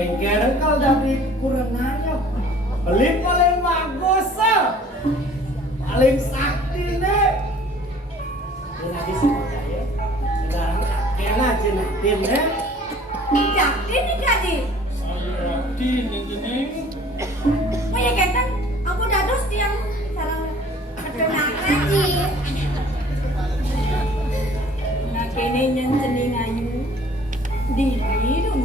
Kengkeren kalau dari kurang nanya. Beli paling bagus, paling sakti nih. Ini lagi sih percaya. Sekarang kena jenatin nih. Yakin nih Kadi? Saya yakin yang ini. Kayak kan aku dados tiang sarang kena Kadi. Nah kene nyen cening ayu. Diri dong.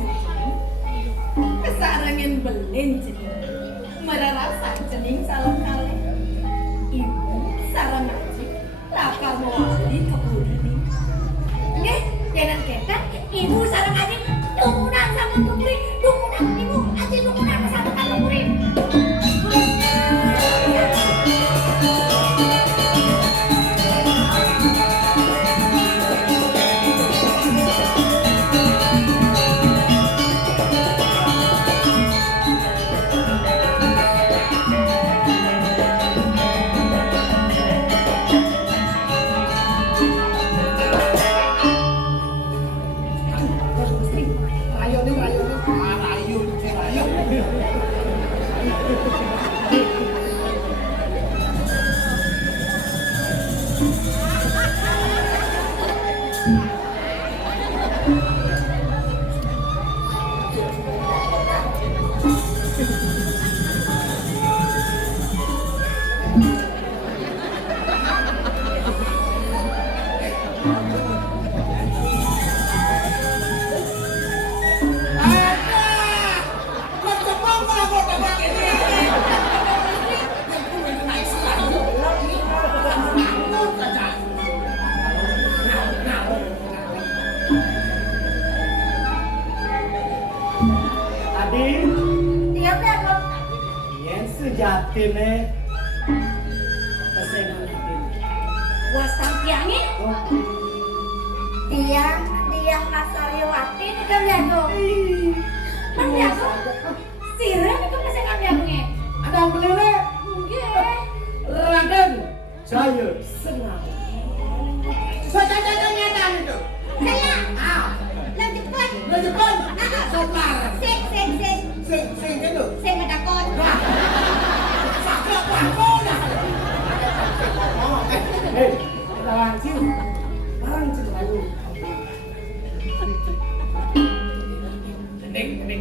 Kesarangan belin cening. Merarasan cening salam kali. Ibu sarang aji. Laka mewali kebudi nih. Nggih, jangan ketan ibu sarang aji. Dumunan sama Tukri, dumunan ibu aji dumunan sama Tukri. Jatine pesengan atin. Wasang tiangnya? Tiang Kasaryawati nih kan ya tuh. Kan ya tuh. Sirem itu pesengan tiangnya. Ada yang beli nih? Enggak. Raden Jaya Senang. Saja nyata itu. Saya. Lang Jepun. Lah Jepun. Soplar. Sing. Sing itu. Sing medakon. Sakra pangkona. Hei, lancin ayo. Ning.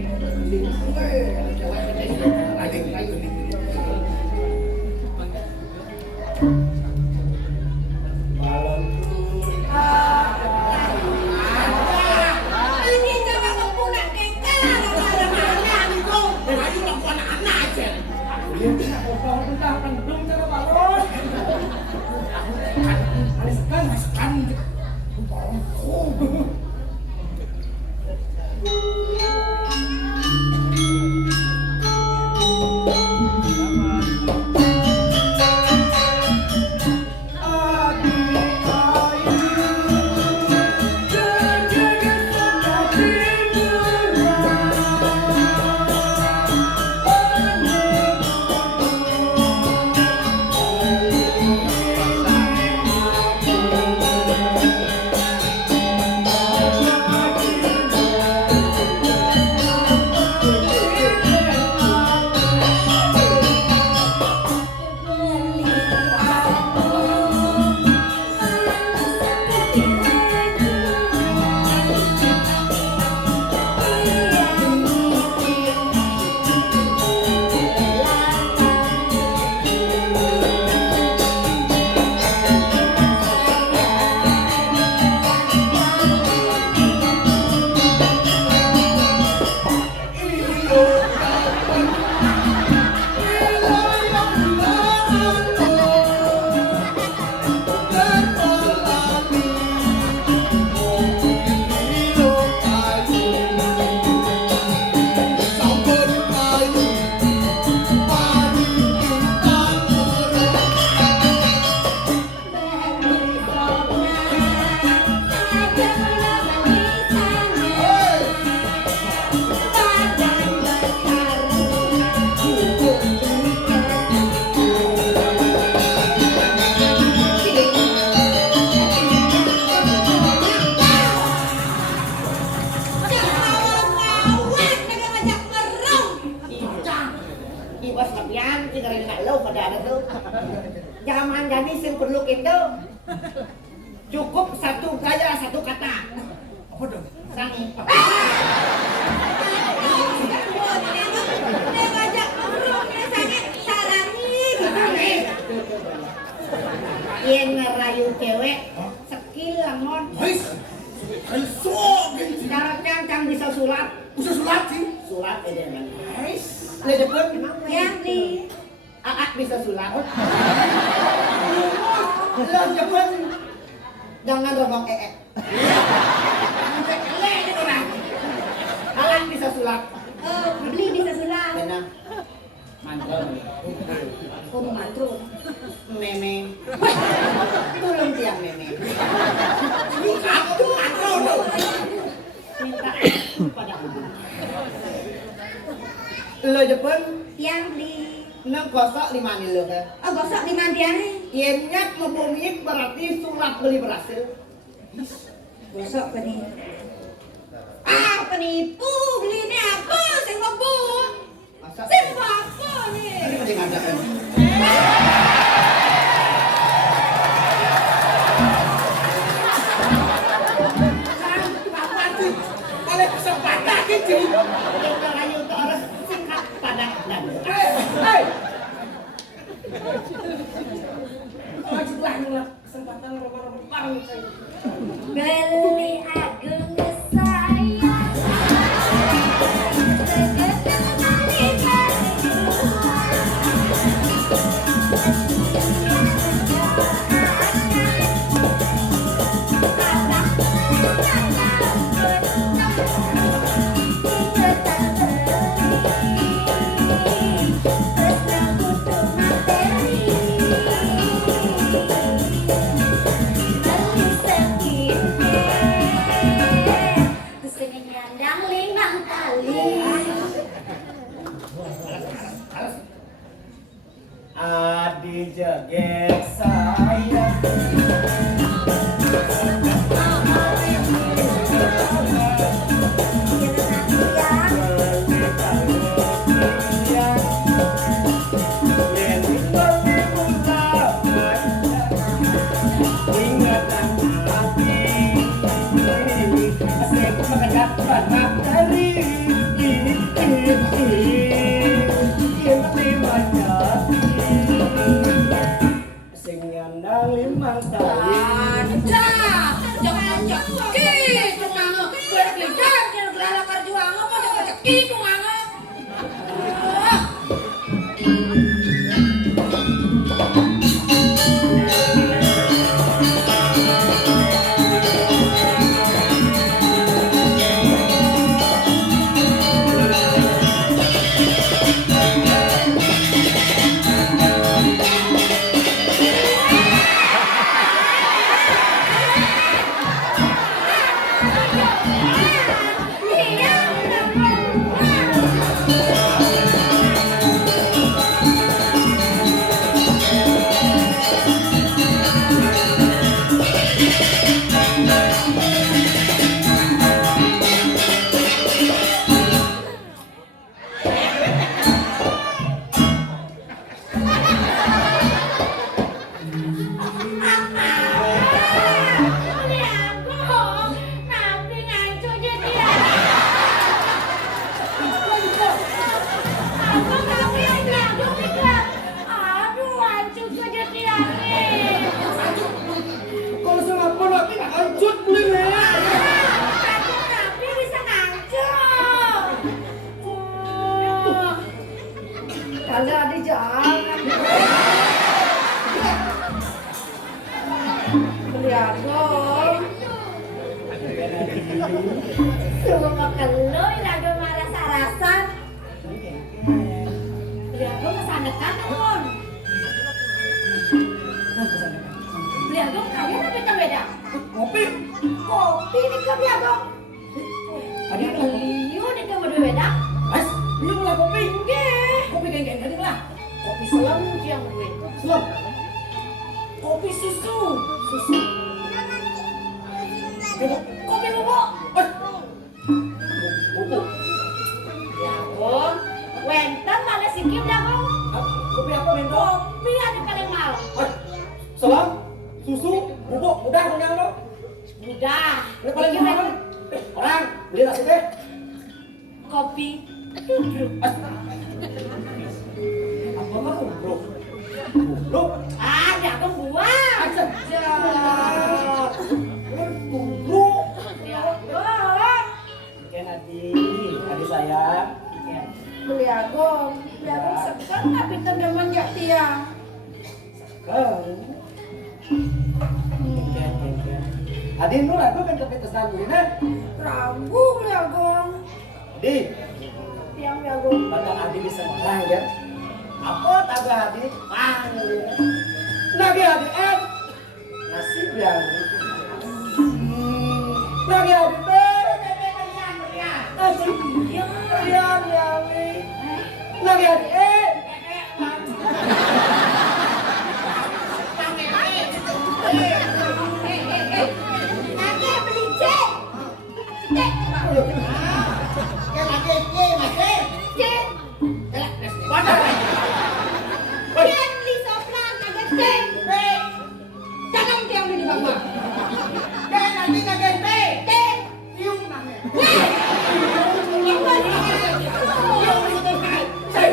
Iwas sampean tinggalin lo pada ada tuh. Zaman jadi sing perlu itu cukup satu gaya satu kata. Apa dong? Sangi. Yang ngerayu cewek skill lamon. Hei, sok gitu. Cara cang bisa sulap. Bisa sulat sih. Sulap edan. Hei, Ledepun Yang di Aak bisa sulap. Lo cepet jangan rongok Aak bisa sulap. beli bisa sulap. Benang. Mantul. Kamu mantru. Meme. Tolong tiang meme. aku antro dong. Minta pada aku. Lo jepun Yang di nang gosok 5 nih lo kan. oh gosok di mandiane. Yenyak mempunyai berarti sulap beli berhasil. Gosok penipu. Penipu beli ini apa? Sing lebu. Masa? Sing apa nih? Ini mending ada kan. Oleh kesempatan gitu. Kita layu ke arah singkat pada dan. Hei, Beli agung sayang. Adi jeget saya. Kalian di jangan. Lihat dong. Semua makan lo lagu marah sarasan. Lihat dong kesanekan pun. Lihat dong kalian apa yang beda? Kopi. Kopi nih kan lihat dong. Tadi ada kopi. Liu nih kan beda. Mas, belum lah kopi. Nggih. Kopi geng-geng lah. Kopi selam yang gue. Belum. Kopi susu. Susu. Kopi bubuk. Bubuk. Ya, Bun. Wenten mana sikit dah, Bun? apa Mendo? Kopi ada paling mahal. Selam, susu, bubuk, udah punya lo. Udah. Ini paling mahal. Orang beli nasi deh. Kopi duduk. Apa mah bro? Bro, Ada pembuang. aja. Bro. Ya, Gong. Ken adik saya. Ken. Beli agong sekarang tapi tanda manjak tiang. Adi nur aku kan ke petes dulu nah. Ragu beli agong. Di, Tiang beli agong. padahal Adi bisa marah ya. Apa taga Adi? Nagi Adi nasib yang. Nagi Adi nasib yang Nagi Adi Nanti beli cek. Cek. Cek. Cek beli sopran ada cek. Jangan tiang di bawah. Cek.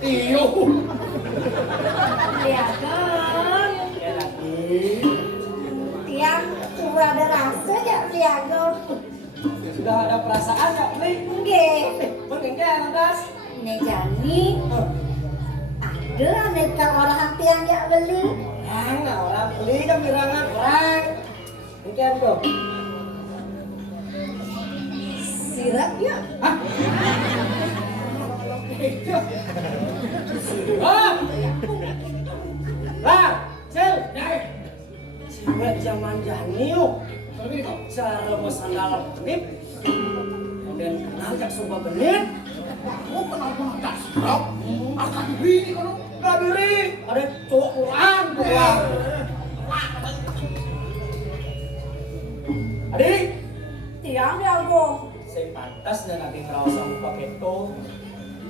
Iyo. Beli agong. Ya lagi. Tiang cuma ada rasa ya beli agong. Sudah ada perasaan ya, Bli? Nggih. Mengengke lantas. Nejani ada aneka orang tiang ya beli. Orang beli kan mirangan orang. Mungkin bro. Sirap ya. Hah? Oh! Lah, Cel. Cewek zaman janiu. Cara masandal penip. Kemudian nangkap soba benit. Aku kenapa tak serap? Akan bini kalau Gak diri. Ada cowok kurang. Adik. Tiang ya agong. Saya pantas dan nanti ngerasa pakai itu.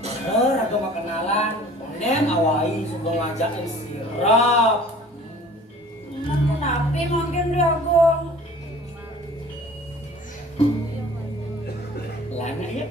Bener, aku mah kenalan. Kemudian awai suka ngajakin sirap. Kenapa makin dia agong? Lana ya?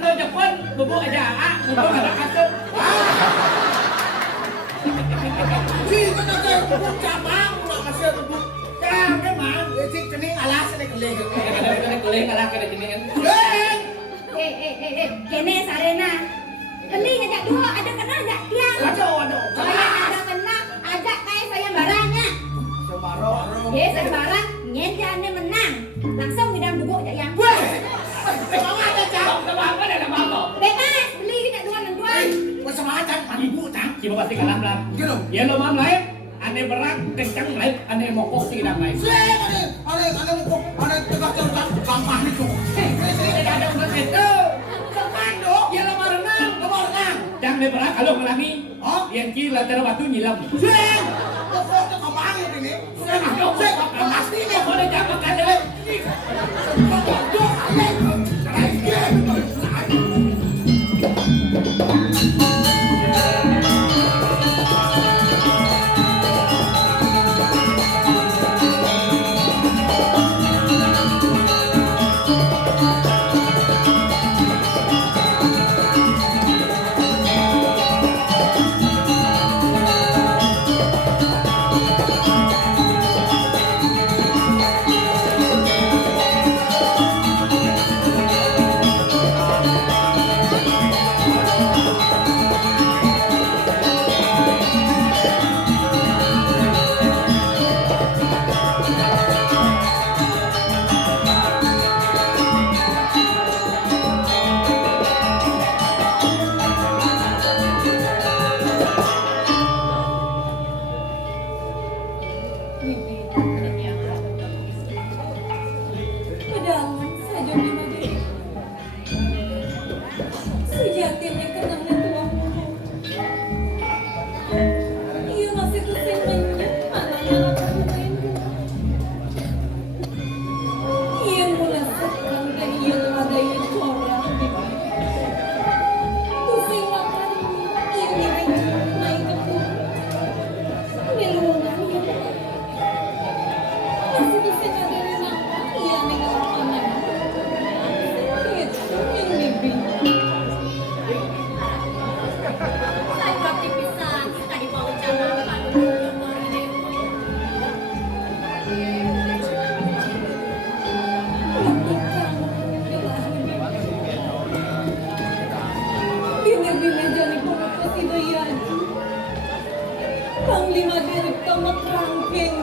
Lo Jepun bubuk aja, bubuk ada kasut. Si kena ke cabang nak kasih bubuk. Kan memang si kening alas ni kelih. Kelih kalah kena jenengan. Kene Sarena. Beli ngajak dua, ada kenal enggak tiang? Waduh. Kalau yang ada kenal, ajak kayak saya barangnya. Sembarang. Ya, saya barang, nyenjane menang. Langsung ngidam bubuk jak yang. Memang ada cak. Apa ada apa? Bebas, beli ngajak dua dan dua. Macam macam ibu cak. Cuma pasti kalah belah. Gitu. Ya lo mam lain, ane berak kencang lain, ane mokok sih dam lain. Ada mukuk, ada tegak tegak gampang ni tu. Tidak ada umat itu. Komando. Ya lo marenang. Jangan berak kalau ngelangi. Oh, Yang kira terus waktu nyilam. sing. Pokok tu kabang ini. Sing. Pasti ni. Boleh jangan kada. Bine-bine jani pumutusi na yan. Panglima dirip ka makrangking.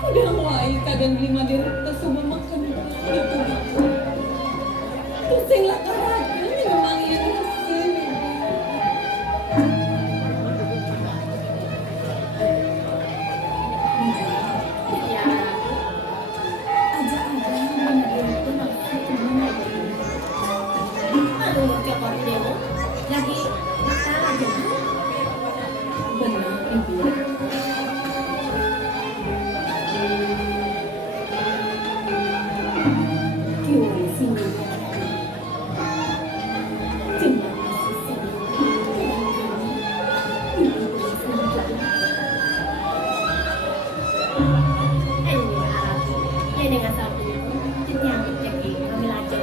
Kudang wai kadang lima dirip ka sumamakan itu. Pusing lakarat yun memang yan hasil. Ya, aja-aja bener itu maksudnya. Aduh, coba demo lagi masalah jadi benar ibu. Kiwai sini cuma masih ini nggak tahu jadi yang jadi kami lanjut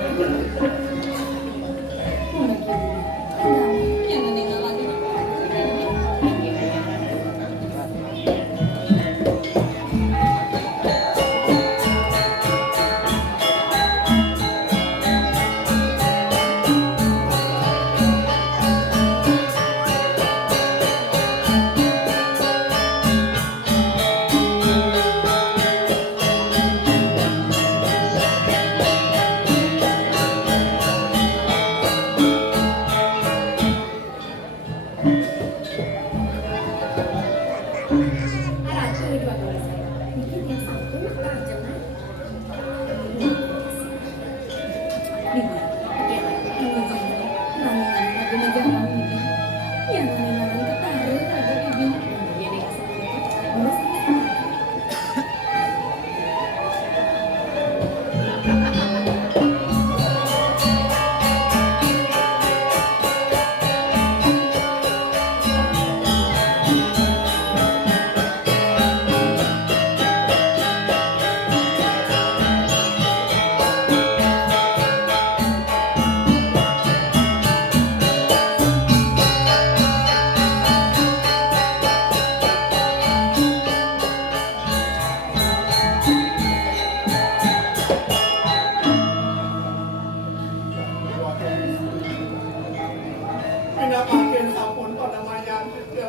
Pinamakin sampun pada mayang ya.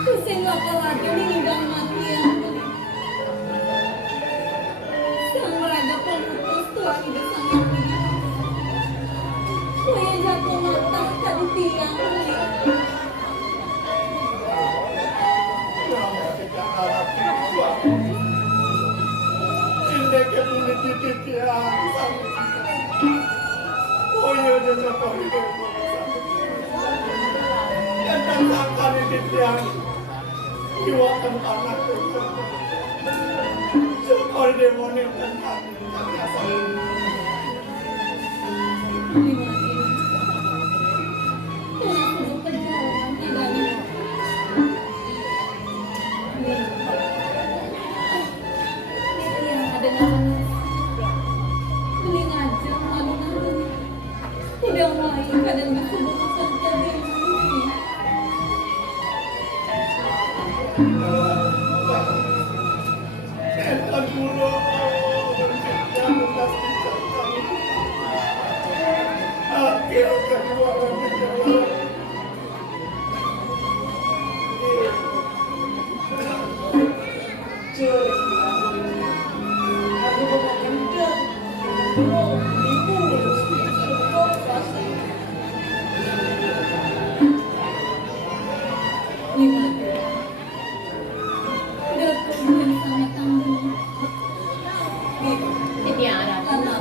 Pusing laki-laki ini hinggang mati ya. Sang raja pemutus tua hidup sangat dia. Saya jatuh mata tadi tiang. Indek ke mulut titik yang oh iya jajah kau itu yang tangkapan titik yang iwakan tanah itu sekali demonin dan kami asal Setan guru yang bekas dicatkan akhir kedua menjawab aku mau kencang Ini arah tanah.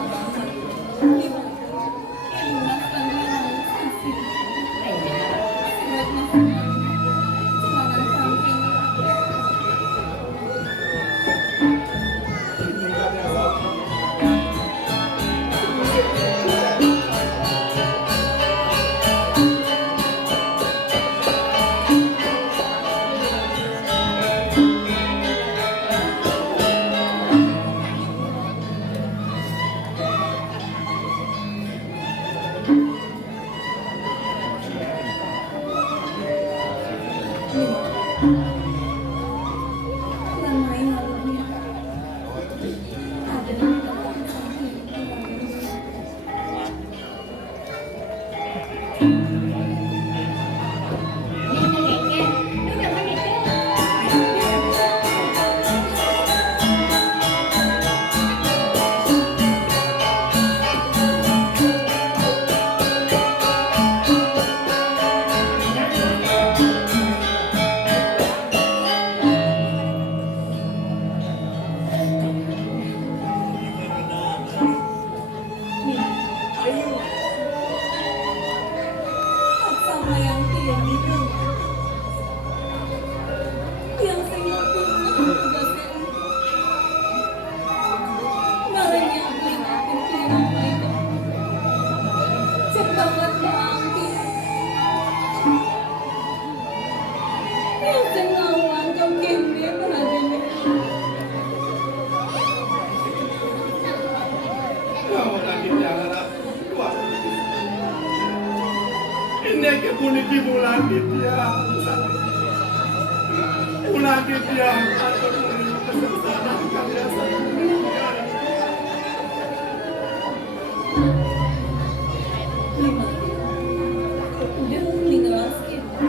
Sama yang tiang itu, yang saya juga marahnya peringatan tiang itu, cepat bangkit, yang sengawan kau kini berada. Kau lagi jalan apa? Ini ke puniki bulan dia. Bulan dia atau puniki kesengsaraan kalian Udah meninggal kita.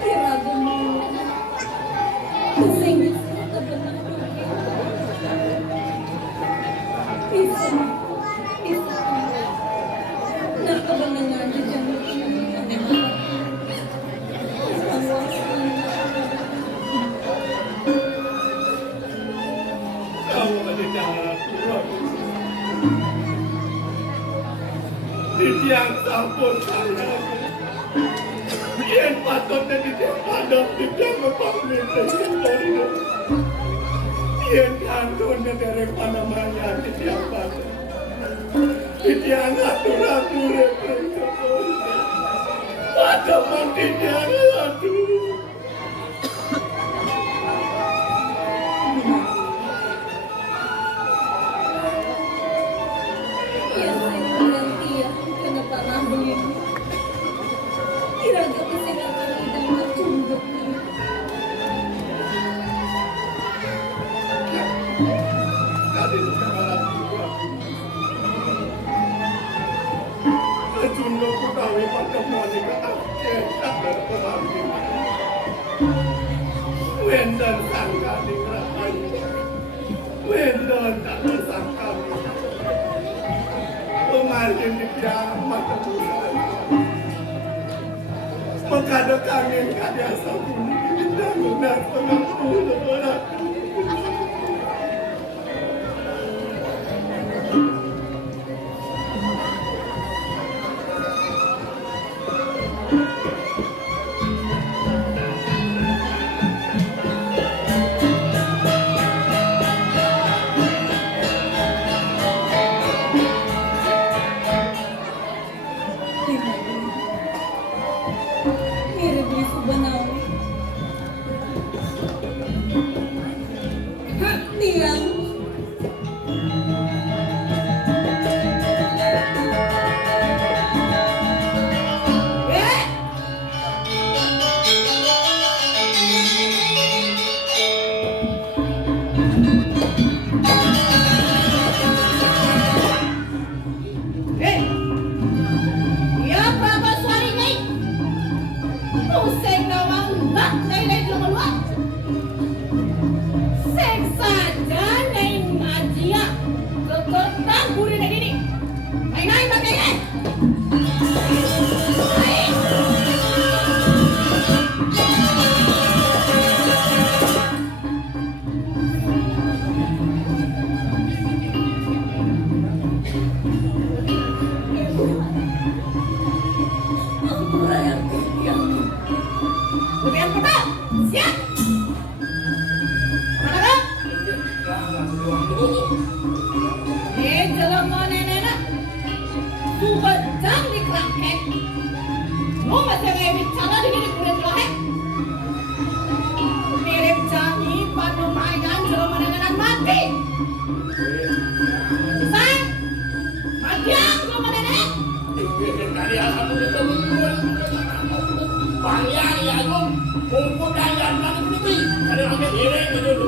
Kiragamu, pusing atau benar bisa. Nah, kebenaran jangan kau lagi jalan pulang. Di tiang sampun saya. Yang patutnya di tiang padam di tiang memperoleh yang kantornya dari Panamanya di tiang padam. Di tiang atur-atur padaman di tiang atur. ya sayang dia kenapa nambah kiraga kesehatan tidak tertunduk Tadi sekarang Sejumlah pegawai pada wanita cetak dan pembantu. Wendan sangka di kerajaan. Wendan tak bersangka. Kemarin di kiamat kemudian. Mengada kangen kada sabun di dalam pengampun orang. mirip di Subanawi tiang Ya berapa suari ini? Pusing nawang mbak nilai dulu luar. Seksa neng majia kekertan buri neng ini. Naik pakai ini. ampura yang tiang Kemudian kota siap. Mana jelema nenek subajang di kraket. Mau masih kayak bicara di gini kulit lohe. Mirip jangi panumayan jelema nenek mati. Sang matiang jelema nenek. Tadi aku Panjang ya aku kumpul kalian lagi begini. Ada lagi direng itu.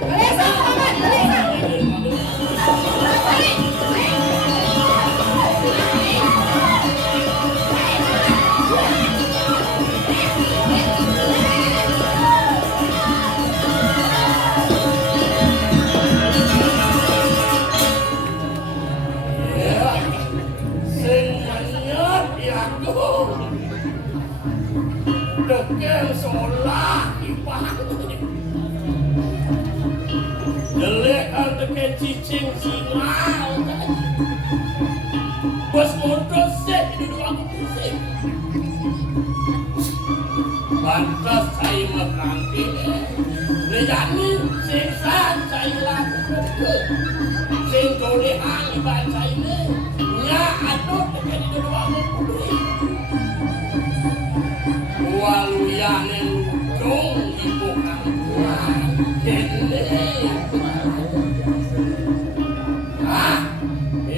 Kalesa, kawan, kalesa. sing singal. Bos motor sih duduk aku pusing. Pantas saya merangki Nejani sing san saya lakukan ke sing tolehan iban saya ini nya adot dengan duduk aku putri waluyane lucung di bukan Tuhan kene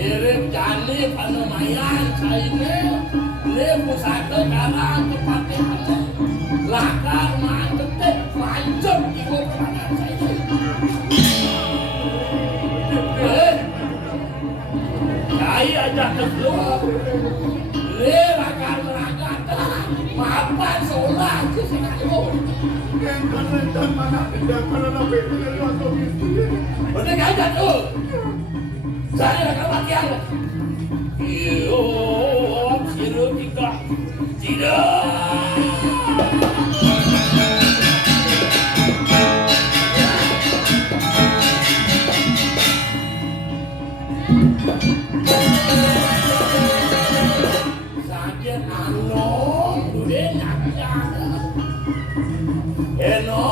mirip jani panemayan saya ini pusaka karang kepake hati lakar mantep pancet ibu kemangan saya saya ajak keluar lakar meragatan maafkan sholat ke sini Yang kalian mana tidak pernah nabi dari waktu itu. bener aja tuh saya akan mati aku iyo siru tidak saja anom udah nyaknya eno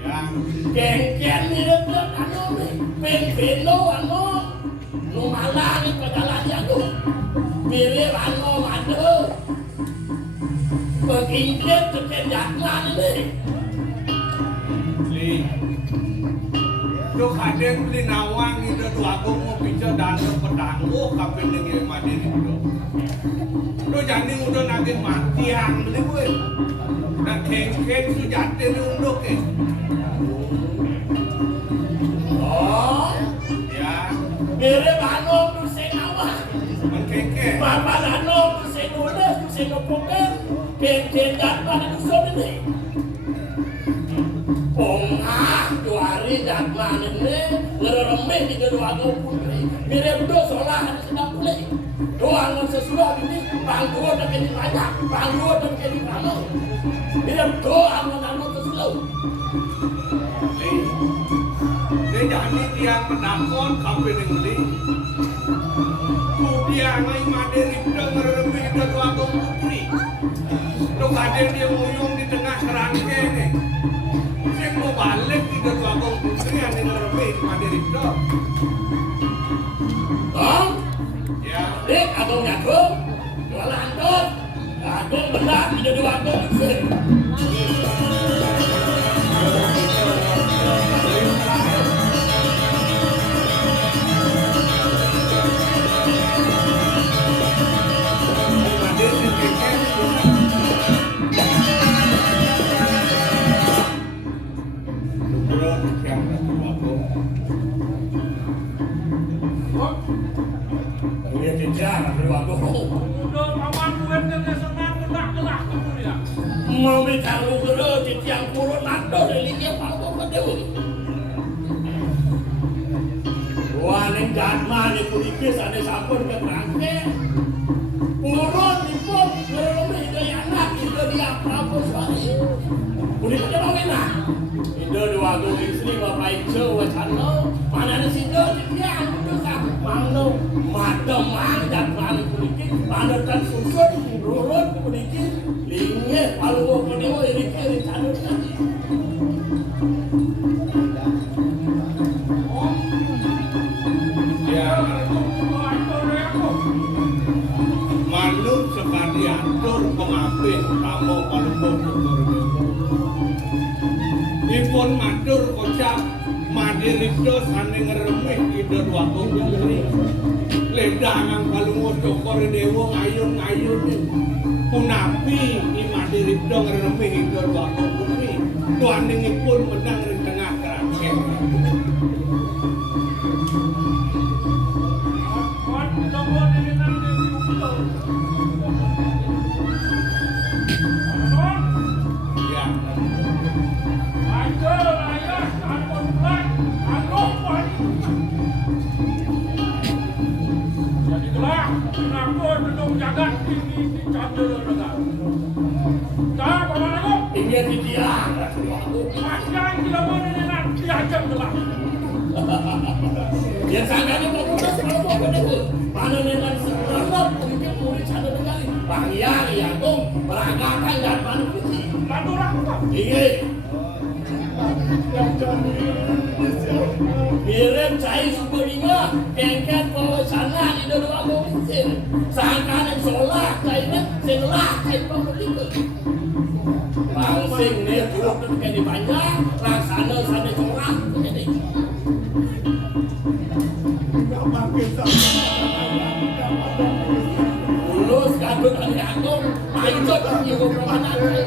Yang kengken ni dah anom pelo anom nu malang ni padalah jago mirip anom ada pengingkit kekenjatan ni li, do kadang beli nawang itu dua aku mau bicara dan pedang, kapan dengan mati itu. Do jadi udah nagih mati yang beli gue, dan keng sudah jadi unduk ke. oh Ya, mirip anom tu sing awak mengkengke. Bapak anom tu sing nulis tu sing ngopokan kekenjatan dusun ini Pongah juari jatman ini ngeremeh di kedua aku putri mirip do solah ada sedang pulih doang sesudah ini bangku dan kini banyak bangku dan kini kamu mirip doang menanu sesudah Dia jadi dia penakon kapan yang beli. Dia ngai maderi dengar remeh kedua aku putri. Do kadang dia muyung di tengah kerangke ni. Saya mau balik di kedua aku putri yang dengar remeh maderi dong. Bang, Ya, Rik, abang ngaku jualan tuh aku benar di kedua aku putri maderi keke. Lugro yang kedua aku. dia jejar kedua aku mau bicara lu kedua di tiang puluh nado dari dia palu kedua Waning jatma ni kulikis ada sampun ke kerangke Purun ni pun ngeremeh dari anak itu dia apa suari Kulik dia mau kena Itu dua tu istri bapak itu wacana Mana ada si do di tiang itu sah Mangno madam mang jatma ni kulikis Mana kan susun rurut kulikis Lingit palu kedua iri-iri canut lagi Ya, manut sekali atur pengapit kamu kalau mau Ipun matur kocak madiripto saning ngeremeh idor waktu beri ledangan kalungo dokor dewo ngayun-ngayun punapi i madiripto ngeremeh idor waktu beri tuaning ipun menang di tengah kerangkeng ya Ini di tiang kedua aku Yang sangat itu terus kalau mau itu. Mana dengan serap untuk murid sana sekali. Pangyang ya tung peragakan dan mana itu. Madura apa? Iya. Mirip cai suberinga kengket bawa sana di dalam agama Mesir. Sangkan yang sholat kainya selah kai pembeliku. Langsing nih dulu kan di banyak laksana sana orang jadi. Lulus kabut kami agung, main jod juga permainan.